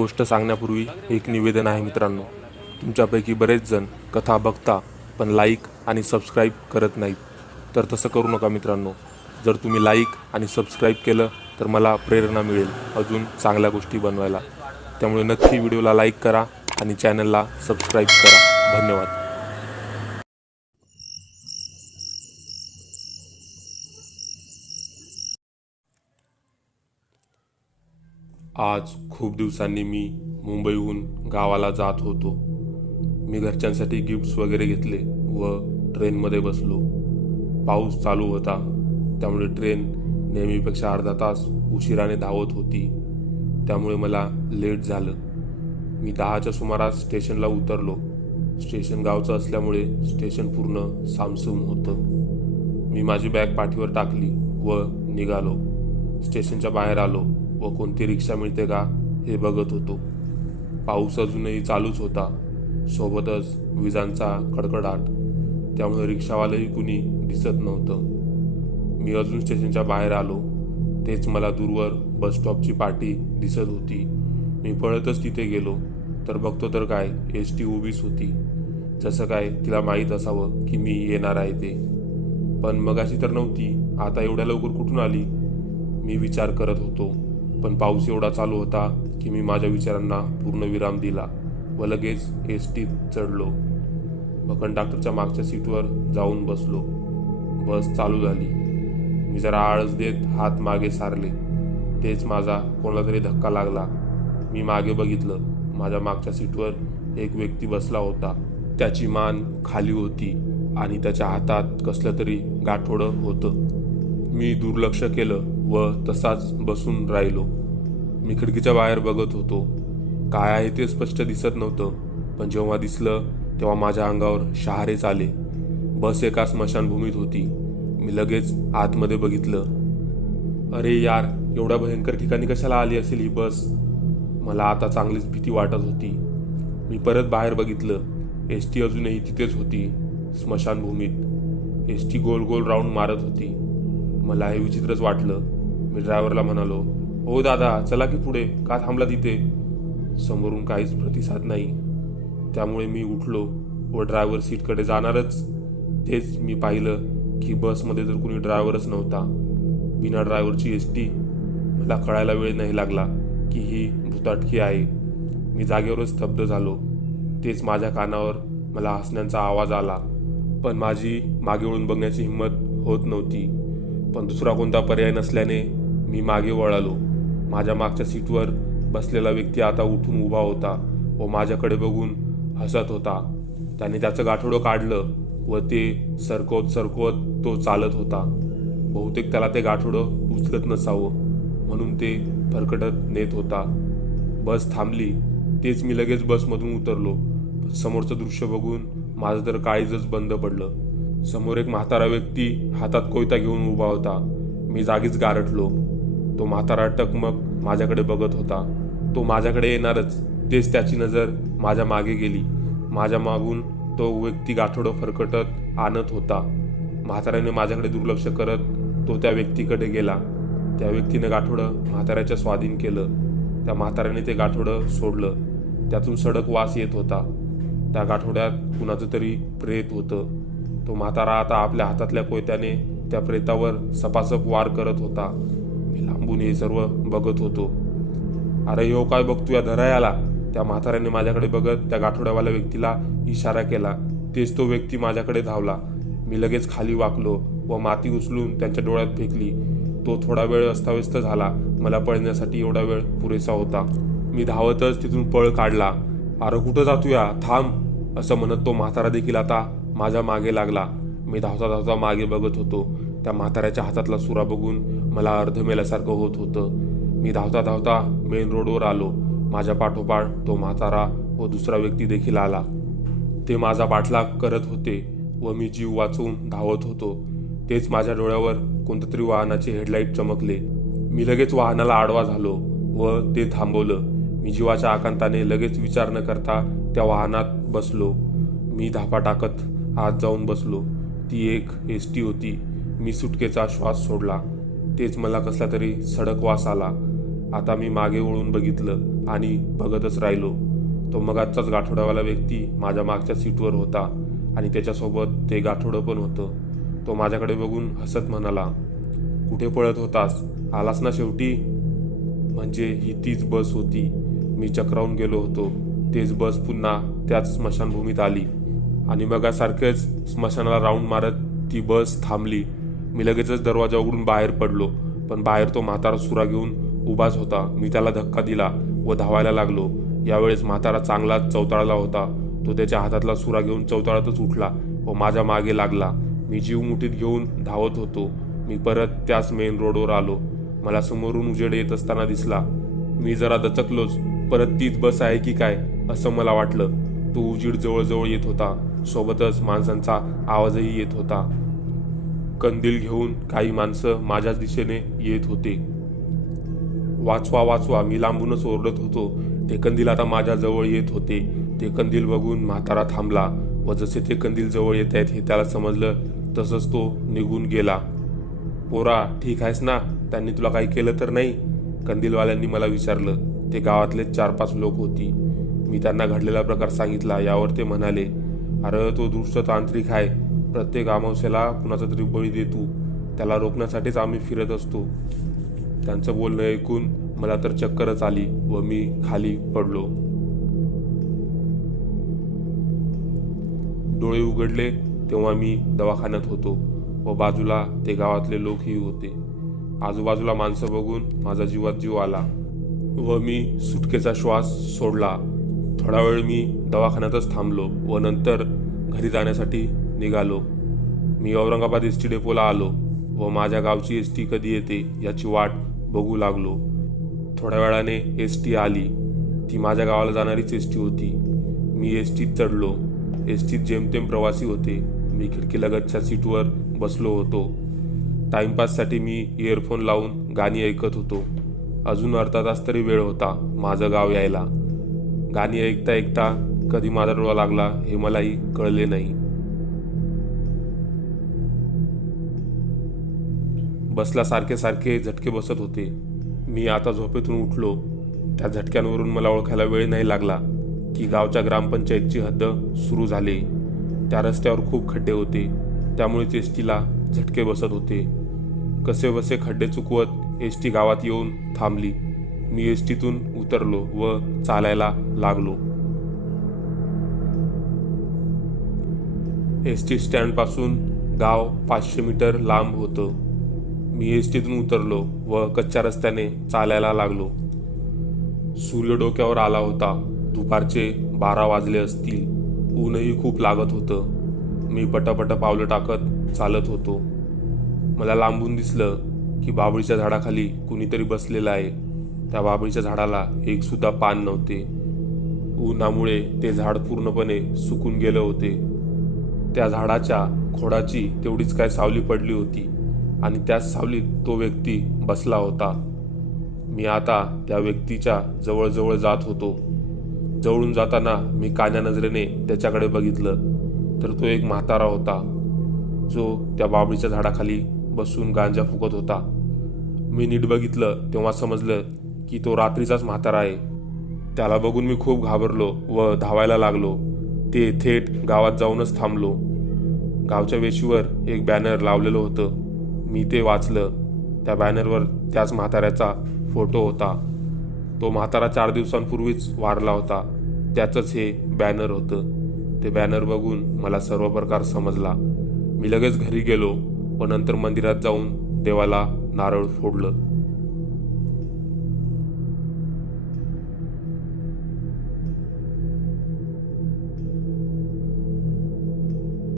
गोष्ट सांगण्यापूर्वी एक निवेदन आहे मित्रांनो. तुमच्यापैकी बरेच जण कथा बघता पण लाईक आणि सबस्क्राईब करत नाहीत. तर तसं करू नका मित्रांनो. जर तुम्ही लाईक आणि सबस्क्राईब केलं तर मला प्रेरणा मिळेल अजून चांगल्या गोष्टी बनवायला. त्यामुळे नक्की व्हिडिओला लाईक करा आणि चॅनलला सबस्क्राईब करा. धन्यवाद. आज खूप दिवसांनी मी मुंबईहून गावाला जात होतो. मी घरच्यांसाठी गिफ्ट्स वगैरे घेतले व ट्रेनमध्ये बसलो. पाऊस चालू होता. त्यामुळे ट्रेन नेहमीपेक्षा अर्धा तास उशिराने धावत होती. त्यामुळे मला लेट झालं. मी दहाच्या सुमारास स्टेशनला उतरलो. स्टेशन गावचं असल्यामुळे स्टेशन पूर्ण सामसूम होतं. मी माझी बॅग पाठीवर टाकली व निघालो. स्टेशनच्या बाहेर आलो. व कोणती रिक्षा मिळते का हे बघत होतो. पाऊस अजूनही चालूच होता. सोबतच विजांचा कडकडाट. त्यामुळे रिक्षावालंही कुणी दिसत नव्हतं. मी अजून स्टेशनच्या बाहेर आलो. तेच मला दूरवर बस स्टॉपची पाटी दिसत होती. मी पळतच तिथे गेलो. तर बघतो तर काय एस टी उभीच होती. जसं काय तिला माहीत असावं की मी येणार आहे ते. पण मगाशी तर नव्हती. आता एवढ्या लवकर कुठून आली? मी विचार करत होतो. पण पाऊस एवढा चालू होता की मी माझ्या विचारांना पूर्ण विराम दिला व लगेच एस टीत चढलो. व कंडक्टरच्या मागच्या सीटवर जाऊन बसलो. बस चालू झाली. मी जरा आळस देत हात मागे सारले. तेच माझा कोणाला तरी धक्का लागला. मी मागे बघितलं. माझ्या मागच्या सीटवर एक व्यक्ती बसला होता. त्याची मान खाली होती आणि त्याच्या हातात कसलं तरी गाठोडं होतं. मी दुर्लक्ष केलं. व तसाच बसून राहिलो. मी खिडकीच्या बाहेर बघत होतो. काय आहे ते स्पष्ट दिसत नव्हतं पण जेव्हा दिसलं तेव्हा माझ्या अंगावर शहारेच आले. बस एका स्मशानभूमीत होती. मी लगेच आतमध्ये बघितलं. अरे यार एवढ्या भयंकर ठिकाणी कशाला आली असेल ही बस? मला आता चांगलीच भीती वाटत होती. मी परत बाहेर बघितलं. एस टी अजूनही तिथेच होती स्मशानभूमीत. एस टी गोल गोल राऊंड मारत होती. मला हे विचित्रच वाटलं. मी ड्रायव्हरला म्हणालो हो दादा चला की पुढे. का थांबला तिथे? समोरून काहीच प्रतिसाद नाही. त्यामुळे मी उठलो व ड्रायव्हर सीटकडे जाणारच. तेच मी पाहिलं की बसमध्ये तर कुणी ड्रायव्हरच नव्हता. बिना ड्रायव्हरची एस टी मला कळायला वेळ नाही लागला की ही भुताटकी आहे. मी जागेवरच स्तब्ध झालो. तेच माझ्या कानावर मला हसण्याचा आवाज आला. पण माझी मागे वळून बघण्याची हिंमत होत नव्हती. पण दुसरा कोणता पर्याय नसल्याने मी मागे वळालो. माझ्या मागच्या सीटवर बसलेला व्यक्ती आता उठून उभा होता व माझ्याकडे बघून हसत होता. त्याने त्याचं गाठोडं काढलं व ते सरकवत सरकवत तो चालत होता. बहुतेक त्याला ते गाठोडं उचलत नसावं म्हणून ते फरकटत नेत होता. बस थांबली. तेच मी लगेच बसमधून उतरलो. समोरचं दृश्य बघून माझं तर काळीजच बंद पडलं. समोर एक म्हातारा व्यक्ती हातात कोयता घेऊन उभा होता. मी जागीच गारटलो तो म्हातारा टकमक माझ्याकडे बघत होता. तो माझ्याकडे येणारच. तेच त्याची नजर माझ्या मागे गेली. माझ्या मागून तो व्यक्ती गाठोडं फरकटत आणत होता. म्हाताऱ्याने माझ्याकडे दुर्लक्ष करत तो त्या व्यक्तीकडे गेला. त्या व्यक्तीने गाठोडं म्हाताऱ्याच्या स्वाधीन केलं. त्या म्हाताऱ्याने ते गाठोडं सोडलं. त्यातून सडक वास येत होता. त्या गाठोड्यात कुणाचं तरी प्रेत होतं. तो म्हातारा आता आपल्या हातातल्या कोयत्याने त्या प्रेतावर सपासप वार करत होता. मी लांबून हे सर्व बघत होतो. अरे हो काय बघतो या धरायाला? त्या म्हाताऱ्याने माझ्याकडे बघत त्या गाठोड्यावाल्या व्यक्तीला इशारा केला. तेच तो व्यक्ती माझ्याकडे धावला. मी लगेच खाली वाकलो व माती उचलून त्यांच्या डोळ्यात फेकली. तो थोडा वेळ अस्ताव्यस्त झाला. मला पळण्यासाठी एवढा वेळ पुरेसा होता. मी धावतच तिथून पळ काढला. अरे कुठं जातोया? थांब असं म्हणत तो म्हातारा देखील आता माझ्या मागे लागला. मी धावता धावता मागे बघत होतो. त्या म्हाताऱ्याच्या हातातला सुरा बघून मला अर्धमेल्यासारखं होत होतं. मी धावता धावता मेन रोडवर आलो. माझ्या पाठोपाठ तो म्हातारा व दुसरा व्यक्ती देखील आला. ते माझा पाठलाग करत होते व मी जीव वाचवून धावत होतो. तेच माझ्या डोळ्यावर कोणत्यातरी वाहनाचे हेडलाईट चमकले. मी लगेच वाहनाला आडवा झालो व ते थांबवलं. मी जीवाच्या आकांताने लगेच विचार न करता त्या वाहनात बसलो. मी धापा टाकत आत जाऊन बसलो. ती एक एस टी होती. मी सुटकेचा श्वास सोडला. तेच मला कसला तरी सडक वास आला. आता मी मागे वळून बघितलं आणि बघतच राहिलो. तो मगाचाच गाठोड्यावाला व्यक्ती माझ्या मागच्या सीटवर होता आणि त्याच्यासोबत ते गाठोडं पण होतं. तो माझ्याकडे बघून हसत म्हणाला कुठे पळत होतास? आलास ना शेवटी? म्हणजे ही तीच बस होती. मी चक्रावून गेलो होतो. तेच बस पुन्हा त्याच स्मशानभूमीत आली आणि मगासारखेच स्मशानाला राऊंड मारत ती बस थांबली. मी लगेचच दरवाजा उघडून बाहेर पडलो पण बाहेर तो म्हातारा सुरा घेऊन उभाच होता. मी त्याला धक्का दिला व धावायला लागलो. यावेळेस म्हातारा चांगलाच चौताळला होता. तो त्याच्या हातातला सुरा घेऊन चौताळातच उठला व माझ्या मागे लागला. मी जीव मुठीत घेऊन धावत होतो. मी परत त्याच मेन रोडवर आलो. मला समोरून उजेड येत असताना दिसला मी जरा दचकलोच. परत तीच बस आहे की काय? असं मला वाटलं. तो उजीड जवळजवळ येत होता. सोबतच माणसांचा आवाजही येत होता. कंदील घेऊन काही माणसं माझ्याच दिशेने येत होते. वाचवा वाचवा मी लांबूनच ओरडत होतो. ते कंदील आता माझ्याजवळ येत होते. ते कंदील बघून म्हातारा थांबला व जसे ते कंदील जवळ येत आहेत हे त्याला समजलं तसंच तो निघून गेला. पोरा ठीक आहेस ना? त्यांनी तुला काही केलं तर नाही? कंदीलवाल्यांनी मला विचारलं. ते गावातले चार पाच लोक होती. मी त्यांना घडलेला प्रकार सांगितला यावर ते म्हणाले अरे तो दृष्ट तांत्रिक आहे. प्रत्येक अमावस्याला कुणाचा तरी बळी देतो. त्याला रोखण्यासाठीच आम्ही फिरत असतो. त्यांचं बोलणं ऐकून मला तर चक्करच आली व मी खाली पडलो. डोळे उघडले तेव्हा मी दवाखान्यात होतो व बाजूला ते गावातले लोकही होते. आजूबाजूला माणसं बघून माझा जीवात जीव आला व मी सुटकेचा श्वास सोडला. थोडा वेळ मी दवाखान्यातच थांबलो व नंतर घरी जाण्यासाठी निघालो. मी औरंगाबाद एस टी डेपोला आलो व माझ्या गावची एस टी कधी येते याची वाट बघू लागलो. थोड्या वेळाने एस टी आली. ती माझ्या गावाला जाणारीच एस टी होती. मी एस टीत चढलो. एस टीत जेमतेम प्रवासी होते. मी खिडकीलगतच्या सीटवर बसलो होतो. टाईमपाससाठी मी इयरफोन लावून गाणी ऐकत होतो. अजून अर्धा तास तरी वेळ होता माझं गाव यायला. गाणी ऐकता ऐकता कधी माझा डोळा लागला हे मलाही कळले नाही. बसला सारखे सारखे झटके बसत होते. मी आता झोपेतून उठलो. त्या झटक्यांवरून मला ओळखायला वेळ नाही लागला की गावच्या ग्रामपंचायतची हद्द सुरू झाली. त्या रस्त्यावर खूप खड्डे होते. त्यामुळेच एस टीला झटके बसत होते. कसे बसे खड्डे चुकवत एस टी गावात येऊन थांबली. मी एस टीतून उतरलो व चालायला लागलो. एस टी स्टँडपासून गाव पाचशे मीटर लांब होतं. मी एस टीतून उतरलो व कच्च्या रस्त्याने चालायला लागलो. सूर्य डोक्यावर आला होता. दुपारचे बारा वाजले असतील. ऊनही खूप लागत होतं. मी पटापट पावलं टाकत चालत होतो. मला लांबून दिसलं की बाबळीच्या झाडाखाली कुणीतरी बसलेलं आहे. त्या बाबळीच्या झाडाला एकसुद्धा पान नव्हते. उन्हामुळे ते झाड पूर्णपणे सुकून गेले होते. त्या झाडाच्या खोडाची तेवढीच काय सावली पडली होती. आणि त्याच सावलीत तो व्यक्ती बसला होता. मी आता त्या व्यक्तीच्या जवळजवळ जात होतो. जवळून जाताना मी कान्या नजरेने त्याच्याकडे बघितलं. तर तो एक म्हातारा होता. जो त्या बाबळीच्या झाडाखाली बसून गांजा फुकत होता. मी नीट बघितलं तेव्हा समजलं की तो रात्रीचाच म्हातारा आहे. त्याला बघून मी खूप घाबरलो व धावायला लागलो. ते थेट गावात जाऊनच थांबलो. गावच्या वेशीवर एक बॅनर लावलेलं होतं. मी ते वाचलं. त्या बॅनरवर त्याच म्हाताऱ्याचा फोटो होता. तो म्हातारा चार दिवसांपूर्वीच वारला होता. त्याचंच हे बॅनर होतं. ते बॅनर बघून मला सर्व प्रकार समजला. मी लगेच घरी गेलो व नंतर मंदिरात जाऊन देवाला नारळ फोडलं.